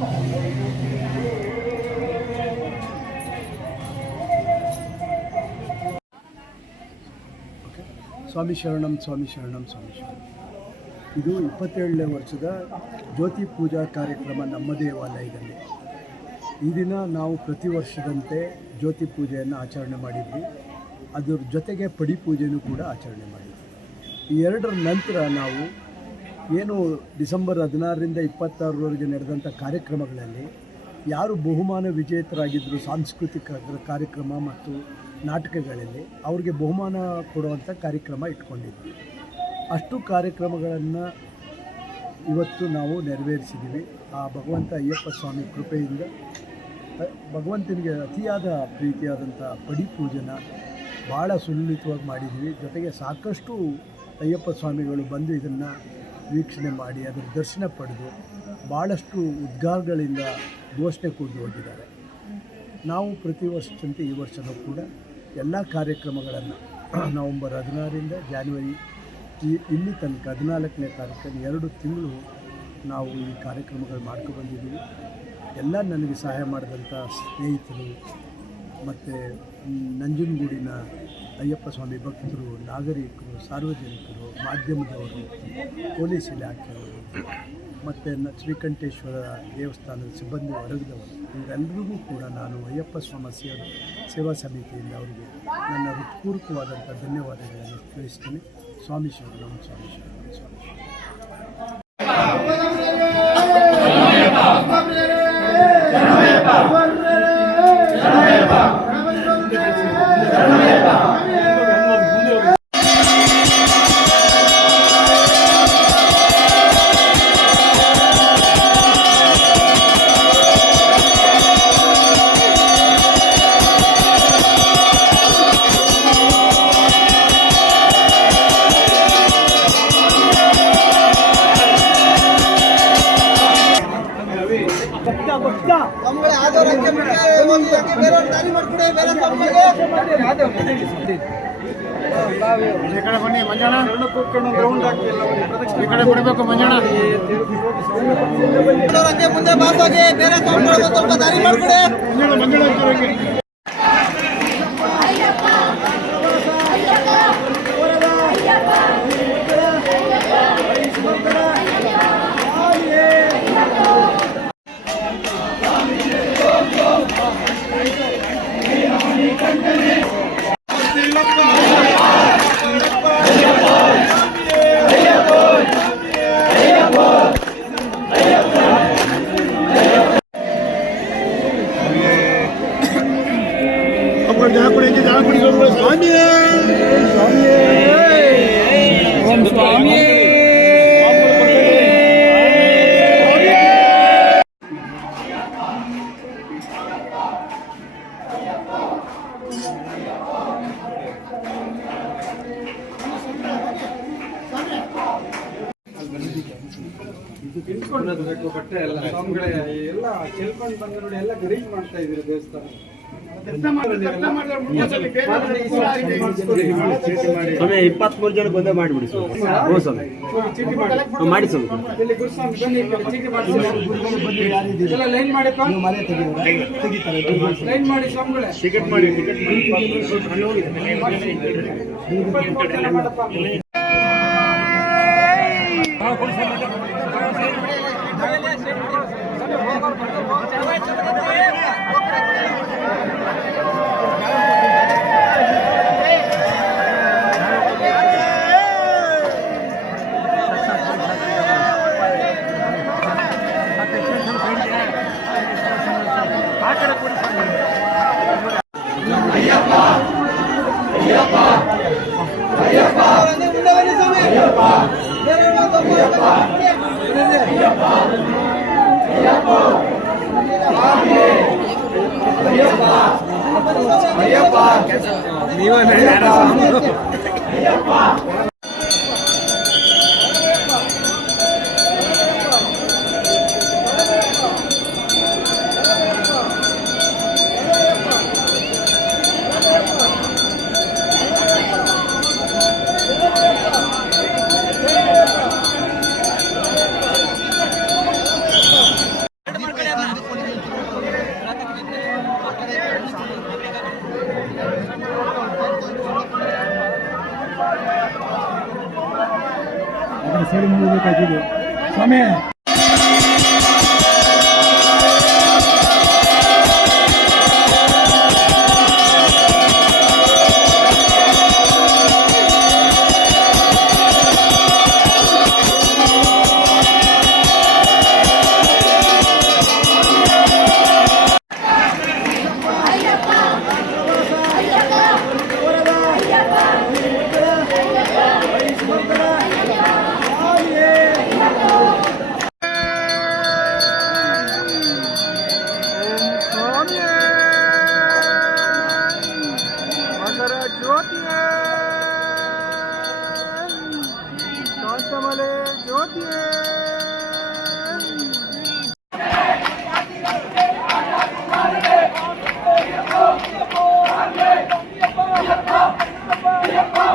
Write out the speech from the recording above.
ಸ್ವಾಮಿ ಶರಣಂ ಸ್ವಾಮಿ ಶರಣಂ ಸ್ವಾಮಿ ಶರಣಂ. ಇದು 27ನೇ ವರ್ಷದ ಜ್ಯೋತಿ ಪೂಜಾ ಕಾರ್ಯಕ್ರಮ ನಮ್ಮ ದೇವಾಲಯದಲ್ಲಿ. ಈ ದಿನ ನಾವು ಪ್ರತಿ ವರ್ಷದಂತೆ ಜ್ಯೋತಿ ಪೂಜೆಯನ್ನು ಆಚರಣೆ ಮಾಡಿದ್ವಿ. ಅದರ ಜೊತೆಗೆ ಪಡಿ ಪೂಜೆಯೂ ಕೂಡ ಆಚರಣೆ ಮಾಡಿದ್ವಿ. ಈ ಎರಡರ ನಂತರ ನಾವು ಏನು ಡಿಸೆಂಬರ್ 16ರಿಂದ 26ರವರೆಗೆ ನಡೆದಂಥ ಕಾರ್ಯಕ್ರಮಗಳಲ್ಲಿ ಯಾರು ಬಹುಮಾನ ವಿಜೇತರಾಗಿದ್ದರು ಸಾಂಸ್ಕೃತಿಕ ಕಾರ್ಯಕ್ರಮ ಮತ್ತು ನಾಟಕಗಳಲ್ಲಿ ಅವ್ರಿಗೆ ಬಹುಮಾನ ಕೊಡುವಂಥ ಕಾರ್ಯಕ್ರಮ ಇಟ್ಕೊಂಡಿದ್ವಿ. ಅಷ್ಟು ಕಾರ್ಯಕ್ರಮಗಳನ್ನು ಇವತ್ತು ನಾವು ನೆರವೇರಿಸಿದ್ದೀವಿ. ಆ ಭಗವಂತ ಅಯ್ಯಪ್ಪ ಸ್ವಾಮಿ ಕೃಪೆಯಿಂದ ಭಗವಂತನಿಗೆ ಅತಿಯಾದ ಪ್ರೀತಿಯಾದಂಥ ಪಡಿ ಪೂಜೆನ ಭಾಳ ಸುಲಲಿತವಾಗಿ ಮಾಡಿದ್ದೀವಿ. ಜೊತೆಗೆ ಸಾಕಷ್ಟು ಅಯ್ಯಪ್ಪ ಸ್ವಾಮಿಗಳು ಬಂದು ಇದನ್ನು ವೀಕ್ಷಣೆ ಮಾಡಿ ಅದರ ದರ್ಶನ ಪಡೆದು ಭಾಳಷ್ಟು ಉದ್ಗಾರಗಳಿಂದ ಘೋಷಣೆ ಕೂಡಿ ಹೋಗಿದ್ದಾರೆ. ನಾವು ಪ್ರತಿ ವರ್ಷದಂತೆ ಈ ವರ್ಷವೂ ಕೂಡ ಎಲ್ಲ ಕಾರ್ಯಕ್ರಮಗಳನ್ನು ನವಂಬರ್ 16ರಿಂದ ಜಾನ್ವರಿ ಇಲ್ಲಿ ತನಕ 14ನೇ ತಾರೀಕು 2 ತಿಂಗಳು ನಾವು ಈ ಕಾರ್ಯಕ್ರಮಗಳು ಮಾಡ್ಕೊಬಂದಿದ್ದೀವಿ. ಎಲ್ಲ ನನಗೆ ಸಹಾಯ ಮಾಡಿದಂಥ ಸ್ನೇಹಿತರು ಮತ್ತು ನಂಜನಗೂಡಿನ ಅಯ್ಯಪ್ಪ ಸ್ವಾಮಿ ಭಕ್ತರು, ನಾಗರಿಕರು, ಸಾರ್ವಜನಿಕರು, ಮಾಧ್ಯಮದವರು, ಪೊಲೀಸ್ ಇಲಾಖೆಯವರು ಮತ್ತು ಶ್ರೀಕಂಠೇಶ್ವರ ದೇವಸ್ಥಾನದ ಸಿಬ್ಬಂದಿ ವರ್ಗದವರು ಇವರೆಲ್ಲರಿಗೂ ಕೂಡ ನಾನು ಅಯ್ಯಪ್ಪ ಸ್ವಾಮಿ ಸೇವಾ ಸಮಿತಿಯಿಂದ ಅವರಿಗೆ ನನ್ನ ಹೃತ್ಪೂರ್ವಕವಾದಂಥ ಧನ್ಯವಾದಗಳನ್ನು ತಿಳಿಸ್ತೀನಿ. ಸ್ವಾಮಿ ಶರಣಂ ಸ್ವಾಮಿ ಶರಣಂ ಸ್ವಾಮಿ ಈ ಕಡೆ ಬನ್ನಿ ಮಂಜಾಣ, ಈ ಕಡೆ ಬಿಡಬೇಕು ಮಂಜಾಣ. ಮುಂದೆ ಬಾಸಾಗಿ ಬೇರೆ ಸ್ವಲ್ಪ ದಾರಿ ಮಾಡ್ಕೊಡಿ. ಬಟ್ಟೆ ಎಲ್ಲ ಸ್ವಾಮಿಗಳೇ ಎಲ್ಲ ಚೆಲ್ಕೊಂಡು ಬಂದು ನೋಡಿ ಎಲ್ಲ ಗರೀಜ್ ಮಾಡ್ತಾ ಇದ್ದೀರಿ ದೇವಸ್ಥಾನ. ಸ್ವಾಮಿ 23 ಜನ ಬಂದೇ ಮಾಡಿಬಿಡಿ ಸ್ವಾಮಿ. ಮಾಡಿ ಸ್ವಾಮಿ. ಇಲ್ಲಿ ಗುರುಸ್ವಾಮಿ ಬನ್ನಿ, ಚೀಟಿ ಮಾಡಿಸಿ ಎಲ್ಲ ಲೈನ್ ಮಾಡಿ ಲೈನ್ ಮಾಡಿ ಸ್ವಾಮಿಗಳೇ. ಟಿಕೆಟ್ ಮಾಡಿ ಇದು ಸ್ವಾಮಿ